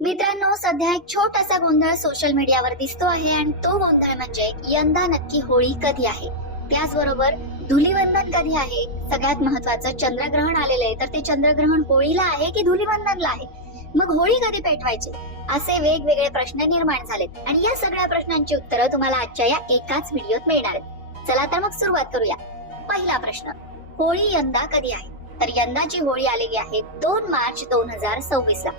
मित्रांनो, सध्या एक छोटासा गोंधळ सोशल मीडियावर दिसतो आहे आणि तो गोंधळ म्हणजे यंदा नक्की होळी कधी आहे, त्याचबरोबर धुलीवंदन कधी आहे. सगळ्यात महत्वाचं चंद्रग्रहण आलेलं आहे, तर ते चंद्रग्रहण होळीला आहे की धुलीवंदनला आहे, मग होळी कधी पेटवायची, असे वेगवेगळे प्रश्न निर्माण झालेत आणि या सगळ्या प्रश्नांची उत्तरं तुम्हाला आजच्या या एकाच व्हिडिओत मिळणार आहेत. चला तर मग सुरुवात करूया. पहिला प्रश्न, होळी यंदा कधी आहे? तर यंदाची होळी आलेली आहे 2 मार्च 2026 ला.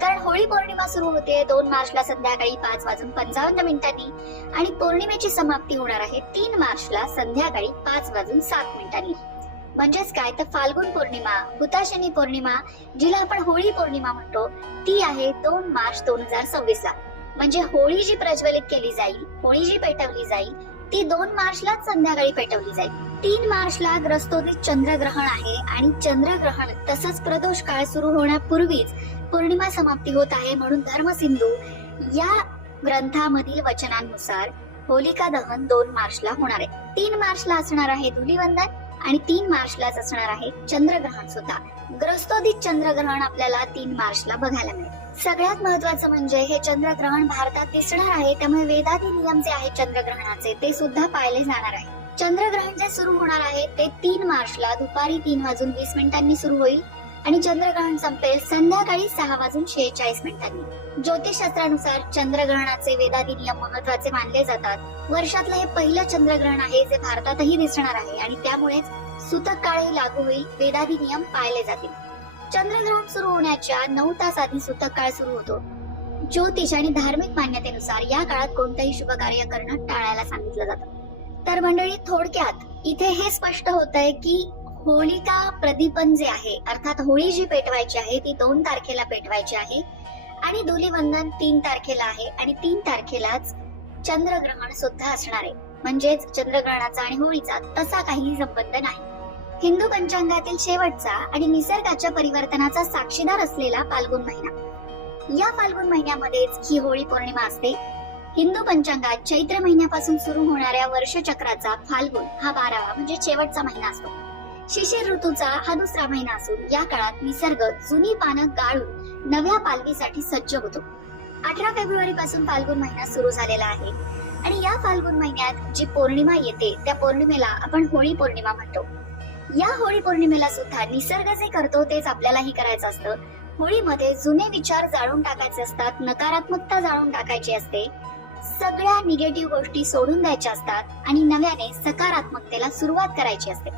कारण होळी पौर्णिमा सुरू होते 2 मार्चला संध्याकाळी 5:55 आणि पौर्णिमेची समाप्ती होणार आहे 3 मार्चला संध्याकाळी 5:07. म्हणजेच काय, तर फाल्गुन पौर्णिमा, हुताशनी पौर्णिमा, जिला आपण होळी पौर्णिमा म्हणतो, ती आहे 2 मार्च 2026 ला. म्हणजे होळी जी प्रज्वलित केली जाईल, होळी जी पेटवली जाईल, ती 2 मार्चला संध्याकाळी पेटवली जाईल. 3 मार्चला ग्रस्तोदित चंद्रग्रहण आहे आणि चंद्रग्रहण तसंच प्रदोष काळ सुरू होण्यापूर्वीच पौर्णिमा समाप्ती होत आहे. म्हणून धर्मसिंधू या ग्रंथामधील वचनांनुसार होलिका दहन 2 मार्चला होणार आहे. 3 मार्चला असणार आहे धुलीवंदन आणि 3 मार्चलाच असणार आहे चंद्रग्रहण सुद्धा. ग्रस्तोदित चंद्रग्रहण आपल्याला 3 मार्चला बघायला मिळेल. सगळ्यात महत्वाचं म्हणजे हे चंद्रग्रहण भारतात दिसणार आहे, त्यामुळे वेदातील नियम जे आहेत चंद्रग्रहणाचे ते सुद्धा पाळले जाणार आहे. चंद्रग्रहण जे सुरू होणार आहे ते 3 मार्चला दुपारी 3:20 सुरू होईल आणि चंद्रग्रहण संपेल संध्याकाळी 6:46. ज्योतिषशास्त्रानुसार चंद्रग्रहणाचे वेदादी नियम महत्वाचे मानले जातात. वर्षातलं हे पहिलं चंद्रग्रहण आहे जे भारतातही दिसणार आहे आणि त्यामुळेच सूतक काळही लागू होईल, वेदादी नियम पाळले जातील. चंद्रग्रहण सुरू होण्याच्या 9 तास आधी सूतक काळ सुरू होतो. ज्योतिष आणि धार्मिक मान्यतेनुसार या काळात कोणतेही शुभ कार्य करणं टाळायला सांगितलं जातं. तर मंडळी, थोडक्यात इथे हे स्पष्ट होत आहे की होलिका प्रदीपन जे आहे, अर्थात होळी जी पेटवायची आहे ती 2 तारखेला पेटवायची आहे आणि धुलीवंदन 3 तारखेला आहे आणि 3 तारखेलाच चंद्रग्रहण सुद्धा असणार आहे. म्हणजेच चंद्रग्रहणाचा आणि होळीचा तसा काही संबंध नाही. हिंदू पंचांगातील शेवटचा आणि निसर्गाच्या परिवर्तनाचा साक्षीदार असलेला फाल्गुन महिना, या फाल्गुन महिन्यामध्येच ही होळी पौर्णिमा असते. हिंदू पंचांगात चैत्र महिन्यापासून सुरू होणाऱ्या वर्षचक्राचा फाल्गुन हा 12वा म्हणजे शेवटचा महिना असतो. शिशिर ऋतूचा हा दुसरा महिना असून या काळात निसर्ग जुनी पानं गाळून नव्या पालवीसाठी सज्ज होतो. 18 फेब्रुवारी पासून फाल्गुन महिना सुरू झालेला आहे आणि या फाल्गुन महिन्यात जी पौर्णिमा येते त्या पौर्णिमेला आपण होळी पौर्णिमा म्हणतो. या होळी पौर्णिमेला सुद्धा निसर्ग जे करतो तेच आपल्यालाही करायचं असतं. होळीमध्ये जुने विचार जाळून टाकायचे असतात, नकारात्मकता जाळून टाकायची असते, सगळ्या निगेटिव्ह गोष्टी सोडून द्यायच्या असतात आणि नव्याने सकारात्मकतेला सुरुवात करायची असते.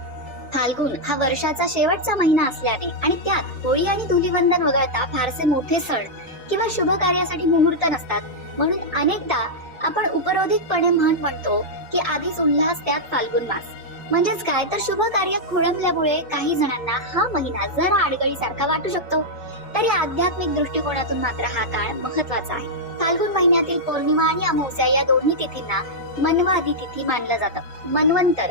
फाल्गुन हा वर्षाचा शेवटचा महिना असल्याने आणि त्यात होळी आणि धुलीवंदन वगळता फारसे मोठे सण किंवा शुभ कार्यासाठी मुहूर्त नसतात. म्हणून अनेकदा आपण उपरोधिकपणे म्हणतो की आधीच उल्हास त्यात फाल्गुन मास. म्हणजेच काय, तर शुभ कार्य खोळंबल्यामुळे काही जणांना हा महिना जरा अडगळीसारखा वाटू शकतो. तरी आध्यात्मिक दृष्टिकोनातून मात्र हा काळ महत्वाचा आहे. फाल्गुन महिन्यातील पौर्णिमा आणि अमावस्या या दोन्ही तिथींना मन्वादी तिथी मानलं जातं. मन्वंतर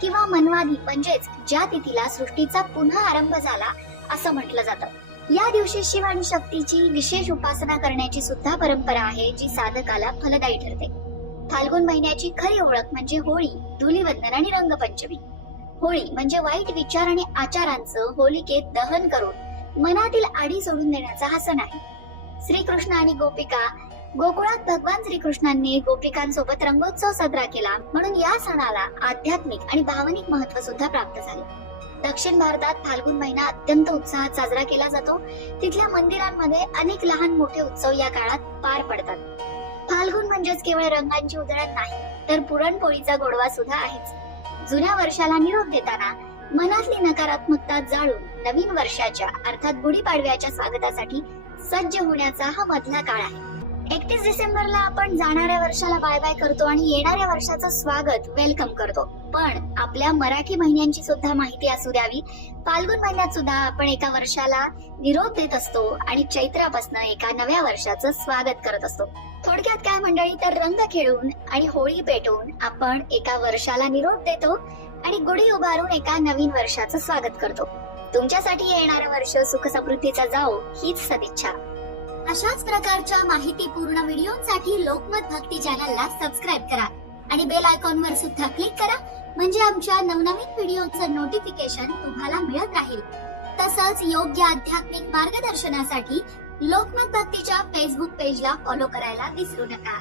किंवा मन्वादी म्हणजेच ज्या तिथीला सृष्टीचा पुन्हा आरंभ झाला असं म्हटलं जातं. या दिवशी शिव आणि शक्तीची विशेष उपासना करण्याची सुद्धा परंपरा आहे, जी साधकाला फलदायी ठरते. फाल्गुन महिन्याची खरी ओळख म्हणजे होळी, धुलीवंदन आणि रंगपंचमी. होळी म्हणजे वाईट विचार आणि आचारांचं होलिकेत दहन करून मनातील आडी सोडून देण्याचा हा सण आहे. श्रीकृष्ण आणि गोपिका, गोकुळात भगवान श्रीकृष्णांनी गोपिकांसोबत रंगोत्सव साजरा केला, म्हणून या सणाला आध्यात्मिक आणि भावनिक महत्व सुद्धा प्राप्त झाले. दक्षिण भारतात फाल्गुन महिना अत्यंत उत्साहात साजरा केला जातो. तिथल्या मंदिरांमध्ये अनेक लहान मोठे उत्सव या काळात पार पडतात. फाल्गुन म्हणजेच केवळ रंगांची उधळण नाही, तर पुरणपोळीचा गोडवा सुद्धा आहेच. जुन्या वर्षाला निरोप देताना मनातली नकारात्मकता जाळून नवीन वर्षाच्या अर्थात गुढीपाडव्याच्या स्वागतासाठी सज्ज होण्याचा हा मधला काळ आहे. 31 डिसेंबरला आपण जाणाऱ्या वर्षाला बाय बाय करतो आणि येणाऱ्या वर्षाचं स्वागत, वेलकम करतो. पण आपल्या मराठी महिन्यांची सुद्धा माहिती असू द्यावी. फाल्गुन महिन्यात सुद्धा आपण एका वर्षाला निरोप देत असतो आणि चैत्रापासून एका नव्या वर्षाचं स्वागत करत असतो. थोडक्यात काय मंडळी, तर रंग खेळून आणि होळी पेटवून आपण एका वर्षाला निरोप देतो आणि गुढी उभारून एका नवीन वर्षाचं स्वागत करतो. तुमच्यासाठी येणारं वर्ष सुख समृद्धीचा जाओ हीच सदिच्छा. अशाच प्रकारच्या माहितीपूर्ण व्हिडिओसाठी लोकमत भक्ती चॅनलला सबस्क्राईब करा आणि बेल आयकॉनवर सुद्धा क्लिक करा, म्हणजे आमच्या नवनवीन व्हिडिओचं नोटिफिकेशन तुम्हाला मिळत राहील. तसंच योग्य आध्यात्मिक मार्गदर्शनासाठी लोकमत भक्तीच्या फेसबुक पेजला फॉलो करायला विसरू नका.